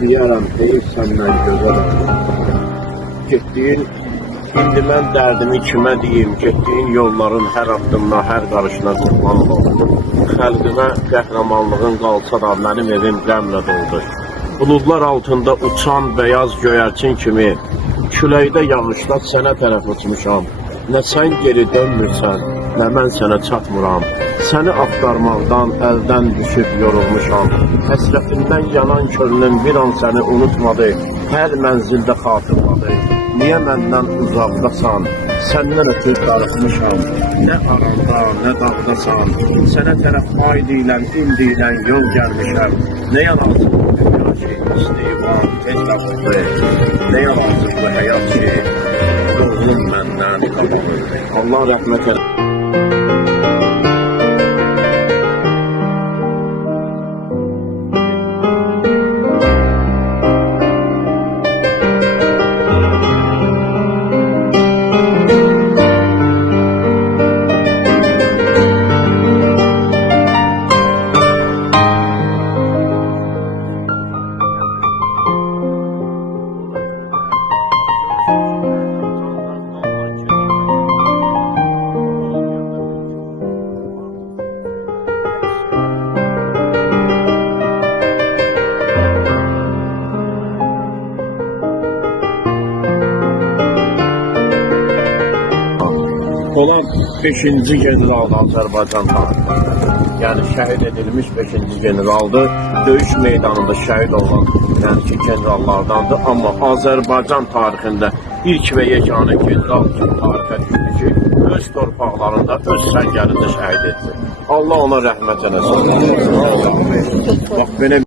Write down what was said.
Diyərəm, deyil səndən gözələm. Getdiyin, indi mən dərdimi kimə deyim, getdiyin yolların hər addımına, hər qarışına qurban olum. Xəlqimə qəhrəmanlığın qalsa da mənim evim qəmlə doldu. Buludlar altında uçan beyaz göyərçin kimi, küləkdə yağışda sənə tərəf uçmuşam. Nə sən geri dönmürsən, nə mən sənə çatmıram. Səni axtarmaqdan əldən düşüb yorulmuşam. Həsrətindən yanan könlüm bir an səni unutmadı. Hər mənzildə xatırladı. Niyə məndən uzaqdasan? Səndən ötüb darıxmışam. Nə aranda, nə dağdasan. Sənə tərəf ay deyilən, in deyilən yol gəlmişəm. Nə yalansın bu dünya ki, istiğfar tez vaxtı. Nə yalansın bu həyat ki, oğlum məndən qabalı. Allah rəhmət eləsin. Olan 5-ci generaldı Azərbaycan tarixində. Yəni şəhid edilmiş 5-ci generaldır. Döyüş meydanında şəhid olan generallardandır. Amma Azərbaycan tarixində ilk və yeganə general üçün tarixə düşdü ki, öz torpaqlarında, öz səngərində şəhid etdi. Allah ona rəhmət eləsin. Bax, belə